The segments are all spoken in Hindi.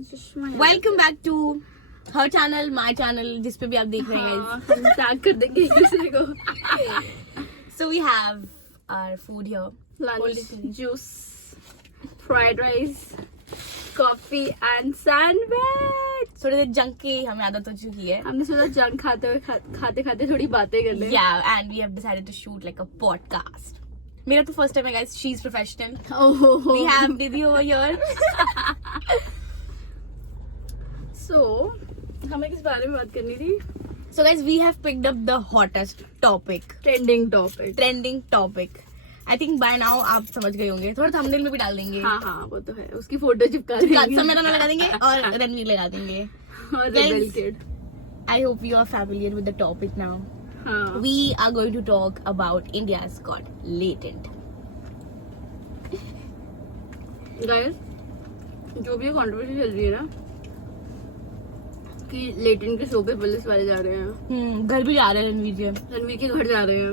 Welcome back to her channel, my channel, जिस पे भी आप देख रहे हैं। टैग कर देंगे एक दूसरे को। So we have our food here, lunch, juice, fried rice, coffee and sandwich. थोड़े देर जंक की हमें आदत हो चुकी है। हमने सोचा जंक खाते खाते थोड़ी बातें कर ले। Yeah, and we have decided to shoot like a podcast. मेरा तो फर्स्ट टाइम है guys, she's professional. We have Didi over here. So, हमें किस बारे में बात करनी थी? So guys, we have picked up the hottest topic, trending topic. I think by now आप समझ गए होंगे, थोड़ा thumbnail में भी डाल देंगे। हाँ वो तो है, उसकी फोटो चिपका देंगे, समय लगा देंगे और रणवीर लगा देंगे। Guys, I hope you are familiar with the topic now. हाँ। We are going to talk about India's Got Latent. Guys, जो भी कंट्रोवर्सी चल रही है ना कि लेटेंट के शो पे पुलिस वाले जा रहे हैं, घर भी जा रहे हैं रणवीर जी, रणवीर के घर जा रहे हैं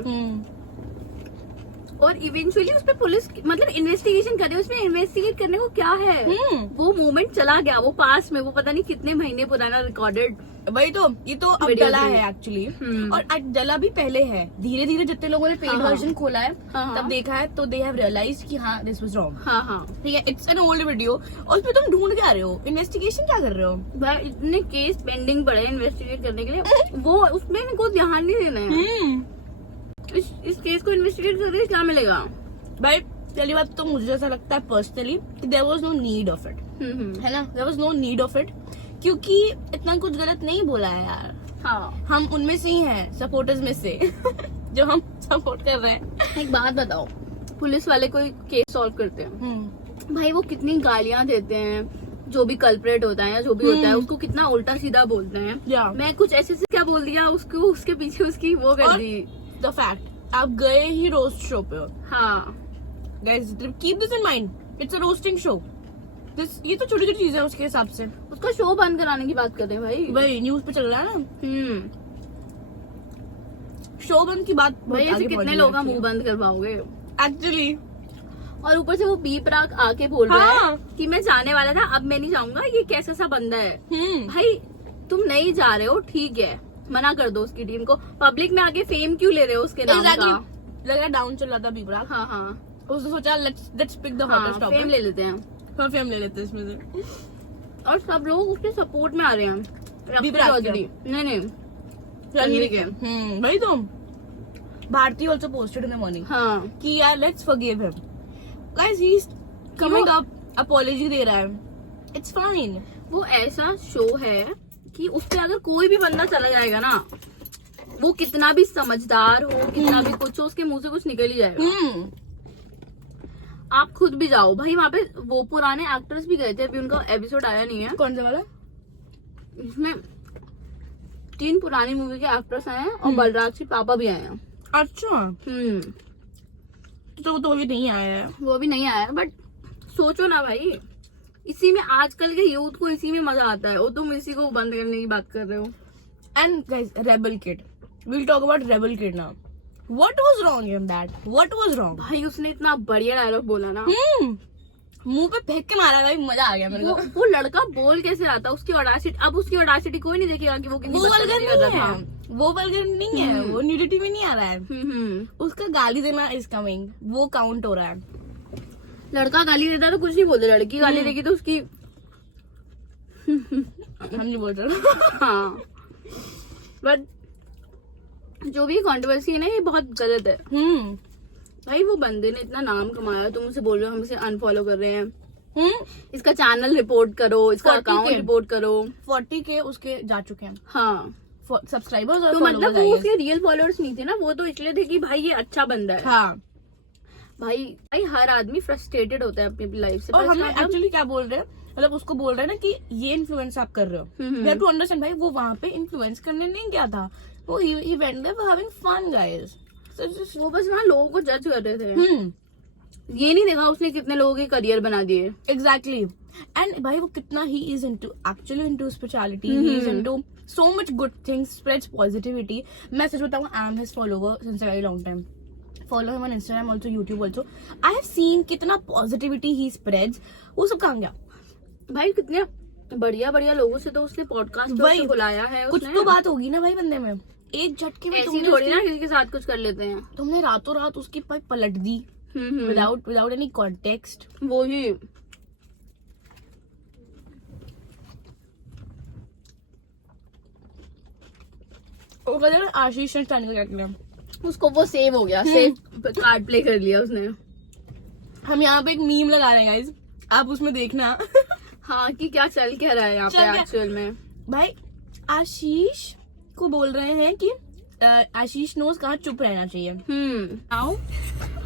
और इवेंचुअली उस पे पुलिस मतलब इन्वेस्टिगेशन कर रही है। उसमें इन्वेस्टिगेट करने को क्या है? वो मोमेंट चला गया, वो पास में, वो पता नहीं कितने महीने पुराना रिकॉर्डेड। वही तो, ये तो अब डला है एक्चुअली, और डला भी पहले है। धीरे धीरे जितने लोगों ने पेड वर्जन खोला है तब देखा है तो दे हैव रियलाइज्ड कि हाँ दिस वाज रॉन्ग। ठीक है, इट्स एन ओल्ड वीडियो और उसमें तुम ढूंढ क्या रहे हो? इन्वेस्टिगेशन क्या कर रहे हो भाई? इतने केस पेंडिंग पड़े इन्वेस्टिगेट करने के लिए, वो उसमें इनको ध्यान नहीं देना है। इस केस को इन्वेस्टिगेट करके क्या मिलेगा भाई? पहली बात तो मुझे ऐसा लगता है personally there was no need of it, है ना? There was no need of it, क्योंकि इतना कुछ गलत नहीं बोला है यार। हाँ, हम उनमें से ही हैं, सपोर्टर्स में से जो हम सपोर्ट कर रहे हैं। एक बात बताओ, पुलिस वाले कोई केस सॉल्व करते हैं भाई, वो कितनी गालियां देते हैं जो भी कल्प्रेट होता है या जो भी होता है, उसको कितना उल्टा सीधा बोलते हैं। मैं कुछ ऐसे से क्या बोल दिया उसको, उसके पीछे उसकी वो कर दी। द फैक्ट आप गए ही रोस्ट शो पे हो। हाँ guys, keep this in mind, it's a roasting show. ये तो छोटी छोटी चीजें उसके हिसाब से। उसका शो बंद कराने की बात कर रहे हैं भाई। भाई न्यूज पे चल रहा है ना, शो बंद की बात। भाई ऐसे कितने लोग का मुंह बंद करवाओगे एक्चुअली? और ऊपर से वो बीप राग आके बोल रहा है कि मैं जाने वाला था, अब मैं नहीं जाऊंगा, ये कैसा सा बंदा है। भाई तुम नहीं जा रहे हो, ठीक है, मना कर दो उसकी टीम को। पब्लिक में आके फेम क्यों ले रहे हो उसके नाम का? लग रहा है डाउन चल रहा था बीप राग। हाँ उसने सोचा let's pick the hottest topic, fame ले लेते हैं, फेम ले लेते हैं इसमें से। और सब लोग उसके सपोर्ट में आ रहे हैं। बीप राग नहीं रणवीर के। भाई तो Bharti also posted in the morning कि यार let's forgive him. Guys he is coming up, apology दे रहा है, इट्स फाइन। वो ऐसा शो है कि उस पे अगर कोई भी बंदा चला जाएगा ना, वो कितना भी समझदार हो, कितना भी कुछ हो, उसके मुंह से कुछ निकल ही जाएगा। आप खुद भी जाओ भाई, वहाँ पे वो पुराने एक्टर्स भी गए थे, अभी उनका एपिसोड आया नहीं है। कौन सा वाला? इसमें 3 पुरानी मूवी के एक्टर्स आए हैं और बलराज के पापा भी आए हैं। अच्छा, तो अभी नहीं आया है। वो अभी नहीं आया है, बट सोचो ना भाई, इसी में आजकल के यूथ को इसी में मजा आता है, और तुम इसी को बंद करने की बात कर रहे हो। And guys, rebel kid, we'll talk about rebel kid now. What was wrong in that? What was wrong? भाई उसने इतना बढ़िया डायलॉग बोला ना, मुंह पे फेंक के मारा भाई, मजा आ गया मेरे को। वो लड़का बोल कैसे रहा था, उसकी ऑडासिटी। अब उसकी ऑडासिटी कोई नहीं देखेगा कि वो कितनी वल्गर नहीं है, वो वल्गर नहीं है, वो न्यूडिटी में नहीं आ रहा है। उसका गाली देना इज कमिंग, वो काउंट हो रहा है। लड़का गाली देता तो कुछ नहीं बोलते, लड़की गाली देगी तो उसकी हम नहीं बोल रहे। हाँ, बट जो भी कंट्रोवर्सी है ना, ये बहुत गलत है। भाई वो बंदे ने इतना नाम कमाया, तुम उसे बोल रहे हो हम इसे अनफॉलो कर रहे हैं। इसका चैनल रिपोर्ट करो, इसका अकाउंट रिपोर्ट करो। 40K उसके जा चुके हैं। हाँ, सब्सक्राइबर्स। तो मतलब वो उसके रियल फॉलोअर्स नहीं थे ना, वो तो इसलिए थे कि भाई ये अच्छा बंदा है। हाँ भाई हर आदमी फ्रस्ट्रेटेड होता है अपनी लाइफ से। और हम एक्चुअली क्या बोल रहे हैं, मतलब उसको बोल रहे हैं ना कि ये इन्फ्लुएंस आप कर रहे हो। यू हैव टू अंडरस्टैंड भाई, वो वहाँ पे इन्फ्लुएंस करने नहीं गया था, वो he went there for having fun guys. So just वो बस वहाँ लोगों को जज कर रहे थे। ये नहीं देखा उसने कितने लोगों के करियर बना दिए। Exactly. And भाई वो कितना he is into spirituality, he is into so much good things, spreads positivity. मैं सच बताऊँ, I am his follower since a very long time. Follow him on Instagram also, YouTube also. I have seen कितना positivity he spreads. वो सब कहाँ गया भाई? कितने बढ़िया बढ़िया लोगों से तो उसने पॉडकास्ट बुलाया है। कुछ तो बात होगी ना भाई बंदे में, एक झटके में ऐसी थोड़ी ना किसी के साथ कुछ कर लेते हैं। तुमने रातों रात उसकी पाइप पलट दी विदाउट एनी कॉन्टेक्स्ट। वो ही आशीष ने स्टैंड क्या किया, उसको वो सेव हो गया, सेव कार्ड प्ले कर लिया उसने। हम यहाँ पे एक मीम लगा रहे हैं गाइस, आप उसमें देखना। हाँ कि क्या चल क्या रहा है यहाँ पे एक्चुअल में। भाई आशीष को बोल रहे हैं कि आशीष नोज कहाँ चुप रहना चाहिए। Now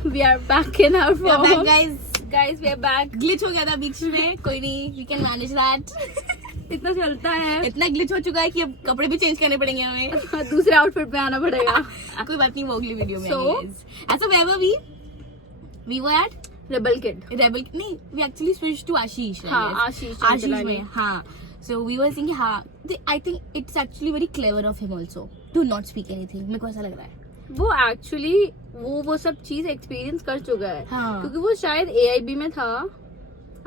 we are back in our form guys, we are back. Glitch हो गया था बीच में, कोई नहीं, वी कैन मैनेज दैट। इतना चलता है, इतना ग्लिच हो चुका है कि अब कपड़े भी चेंज करने पड़ेंगे हमें। दूसरे आउटफिट पे आना पड़ेगा। कोई बात नहीं, वो अगली वीडियो में। So, ऐसा we were at Rebel Kid नहीं, we actually switched to Ashish। हाँ, आशीष में, हाँ। So we were thinking, हाँ, I think it's actually very clever of him also to not speak anything। मेरे को ऐसा लग रहा है वो एक्चुअली वो सब चीज एक्सपीरियंस कर चुका है। हाँ। क्योंकि वो शायद AIB में था,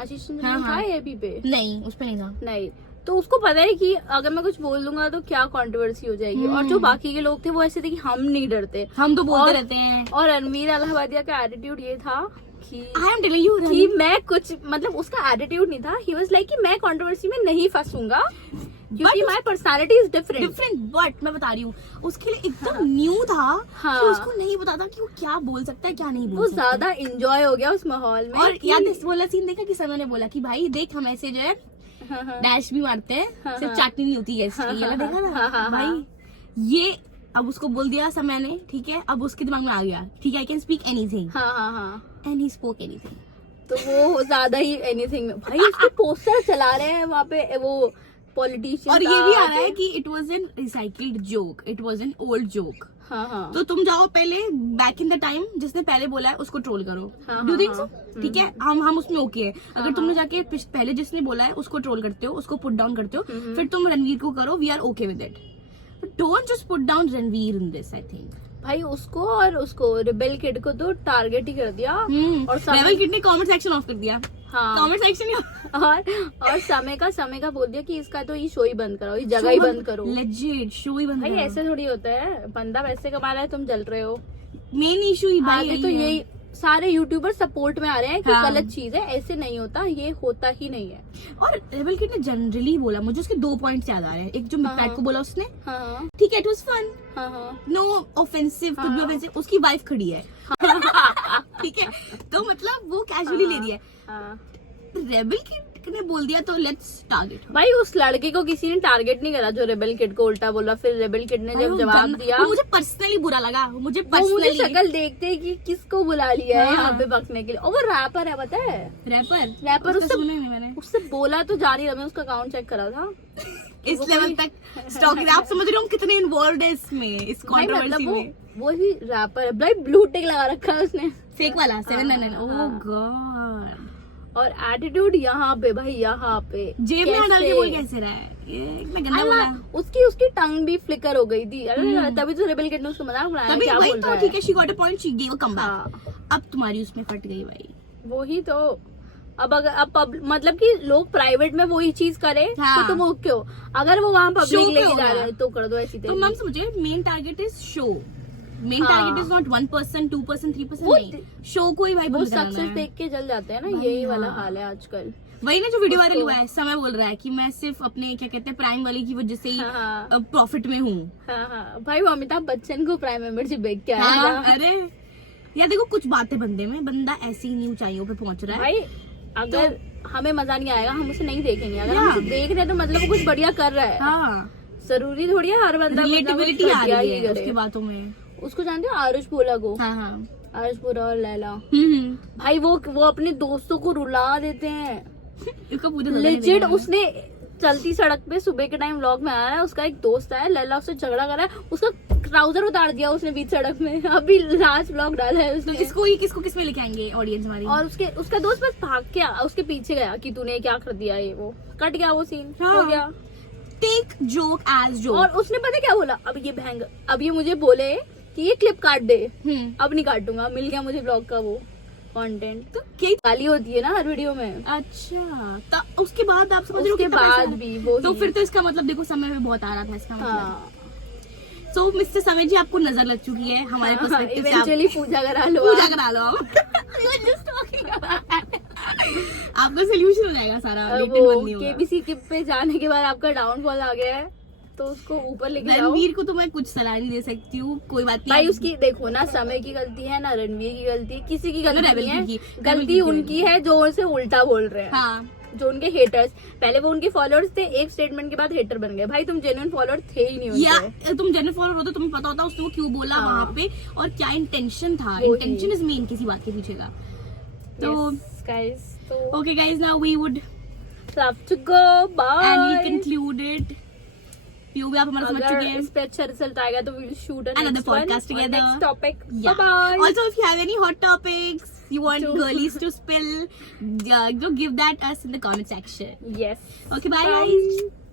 आशीष में था AIB पे, नहीं उस पे नहीं था, नहीं, तो उसको पता है कि अगर मैं कुछ बोल दूंगा तो क्या कंट्रोवर्सी हो जाएगी। और जो बाकी के लोग थे वो ऐसे थे कि हम नहीं डरते, हम तो बोलते रहते हैं। और रणवीर इलाहाबादिया का एटीट्यूड ये था कि I am telling you, कि मैं कुछ मतलब उसका एटीट्यूड नहीं था, ही वाज लाइक कि मैं कंट्रोवर्सी में नहीं फंसूंगा क्योंकि my personality is different. But मैं बता रही हूँ उसके लिए एकदम न्यू था। हाँ। कि उसको नहीं पता था कि वो क्या बोल सकता है क्या नहीं बोल वो सकता। ज्यादा इंजॉय हो गया उस माहौल में। और याद इस वाला सीन देखा कि समय ने बोला कि भाई देख हम ऐसे जो है डैश भी मारते हैं, सिर्फ चाटनी नहीं होती है इसकी। ये देखा था भाई, ये अब उसको बोल दिया समय ने, ठीक है, अब उसके दिमाग में आ गया, ठीक है, I can speak anything. And he spoke anything. तो वो ज्यादा ही एनीथिंग में भाई उसके पोस्टर चला रहे हैं वहाँ पे वो पॉलिटिशियन। और ये भी आ रहा है कि it was an recycled joke, it was an old joke. तो तुम जाओ पहले बैक इन द टाइम, जिसने पहले बोला है उसको ट्रोल करो। Do you think so? ठीक है, हम उसमें ओके है। अगर तुमने जाके पहले जिसने बोला है उसको ट्रोल करते हो, उसको पुट डाउन करते हो, फिर तुम रणवीर को करो, we are okay with it. Don't just put down Ranveer in this. I think भाई उसको रेबेल किड को तो टारगेट ही कर दिया। और रेबेल किड ने कमेंट सेक्शन ऑफ कर दिया। हाँ। कमेंट सेक्शन और समय का बोल दिया कि इसका तो ये शो ही बंद करो, ये जगह ही बंद करो। लेजिट शो ही बंद भाई ऐसे थोड़ी होता है, बंदा पैसे कमा रहा है, तुम जल रहे हो। मेन इशू ही भाई तो यही सारे यूट्यूबर सपोर्ट में आ रहे हैं कि गलत चीज है, ऐसे नहीं होता, ये होता ही नहीं है। और रेबेल किड ने जनरली बोला, मुझे उसके 2 पॉइंट्स याद आ रहे हैं। एक जो मिडनाइट को बोला उसने, ठीक है, it was fun, no offensive, कुछ भी ऑफेंसिव। उसकी वाइफ खड़ी है, ठीक है, तो मतलब वो कैजुअली ले रही है। रेबेल किड ने बोल दिया तो लेट्स टारगेट। भाई उस लड़के को किसी ने टारगेट नहीं करा जो रेबेल किड को उल्टा बोला। फिर रेबेल किड ने जब जवाब दिया, मुझे पर्सनली बुरा लगा। मुझे शक्ल देखते कि किसको बुला लिया है यहाँ पे बकने के लिए। और वो रैपर है, पता है, रैपर उससे बोला तो जा रही है। मैंने उसका अकाउंट चेक करा था, इस लेवल तक स्टॉक। आप समझ रहे हो कितने इन्वॉल्व है इसमें, इस कंट्रोवर्सी में। वो ही रैपर है भाई, ब्लू टिक लगा रखा है उसने, फेक वाला 799। ओह गॉड। और एटीट्यूड यहाँ पे भाई, यहाँ पे जेब में डाल के बोल कैसे रहा है, ये इतना गंदा बोला। उसकी टंग भी फ्लिकर हो गई थी। तभी तो रेबेल किड ने उसको मजाक बनाया, क्या बोल रहा है। ठीक है, she got a point, she give a comeback. अब तुम्हारी उसमें फट गई भाई। वही तो। अब मतलब कि लोग प्राइवेट में वही चीज करे तो तुम ओके हो, अगर वो वहाँ पब्लिक लेके जा रहे हैं तो कर दो ऐसी। तो मैम समझे, main target is show, main target is not 1%, 2%, 3%, नहीं, शो को ही भाई वो सक्सेस देख के जल जाते हैं ना। यही वाला हाल है आजकल। वही ना जो वीडियो वायरल हुआ है, समय बोल रहा है कि मैं सिर्फ अपने क्या कहते हैं प्राइम वाली की वजह से ही प्रॉफिट में हूँ। भाई वो अमिताभ बच्चन को प्राइम मेंबरशिप बेच के आया। अरे यार देखो, कुछ बातें बंदे में, बंदा ऐसी ही ऊंचाइयों पे पहुंच रहा है भाई। अगर हमें मजा नहीं आएगा हम उसे नहीं देखेंगे, अगर हम उसे देख रहे हैं तो मतलब वो कुछ बढ़िया कर रहा है। जरूरी थोड़ी है हर बंदा रिलेटेबिलिटी आ रही है उसकी बातों में। उसको जानते हो आरुष भोला को? आरुष भोला और लैला भाई, वो अपने दोस्तों को रुला देते हैं। लेजिट उसने चलती सड़क पे सुबह के टाइम व्लॉग में आया है, उसका एक दोस्त है लैला, उससे झगड़ा करा है, उसका ट्राउजर उतार दिया उसने बीच सड़क में। अभी लास्ट व्लॉग डाला है उसने। किसको किसमें लेके आएंगे ऑडियंस हमारी। और उसका दोस्त बस भाग के उसके पीछे गया कि तूने क्या कर दिया, ये वो कट गया वो सीन। हो गया टेक जोक एज जोक। और उसने पता क्या बोला, अब ये मुझे बोले कि ये क्लिप काट दे, अब नहीं काटूंगा, मिल गया मुझे ब्लॉग का वो। कंटेंट। तो क्या गाली होती है ना हर वीडियो में। अच्छा, तो उसके बाद आप समझ रहे हो उसके कितना पैसा बाद है? भी वो तो फिर तो इसका मतलब देखो समय में बहुत आ रहा था इसका मतलब। हाँ सो मिस्टर समय जी आपको नजर लग चुकी है हमारे पर्सपेक्टिव से, आप इवेंचुअली पूजा करा लो पूजा आप। करा लो आप। Just talking about that. आपका सोल्यूशन हो जाएगा सारा, लेकिन वो बंद नहीं होगा। केबीसी पे जाने के बाद आपका डाउनफॉल आ गया है तो उसको ऊपर लेके जाओ। रणवीर को तो मैं कुछ सलाह नहीं दे सकती हूँ, कोई बात नहीं। भाई उसकी देखो ना, समय की गलती है ना रणवीर की गलती, किसी की गलती रेबल नहीं है। की, गलती उनकी है जो उनसे उल्टा बोल रहे हैं। हाँ, जो उनके हेटर्स, पहले वो उनके फॉलोअर्स थे, एक स्टेटमेंट के बाद हेटर बन गए। भाई तुम जेन्युइन फॉलोअर थे ही नहीं या उनके। तुम जेन्युइन फॉलोअर होते तुम्हें पता होता उसने वो क्यों बोला हाँ। वहाँ पे और क्या इंटेंशन था। वही। इंटेंशन इज मेन किसी बात के पीछे का। तो गाइस, तो okay guys, now we would have to go, bye। And we concluded. भी आप हमारा समझ अगर चुके हैं। इस पे अच्छा रिजल्ट आएगा तो we'll shoot Another podcast together. next topic। Yeah. Bye bye। Also, if you have any hot topics you want girlies to spill, give that us in the comment section. Yes। Okay, bye guys.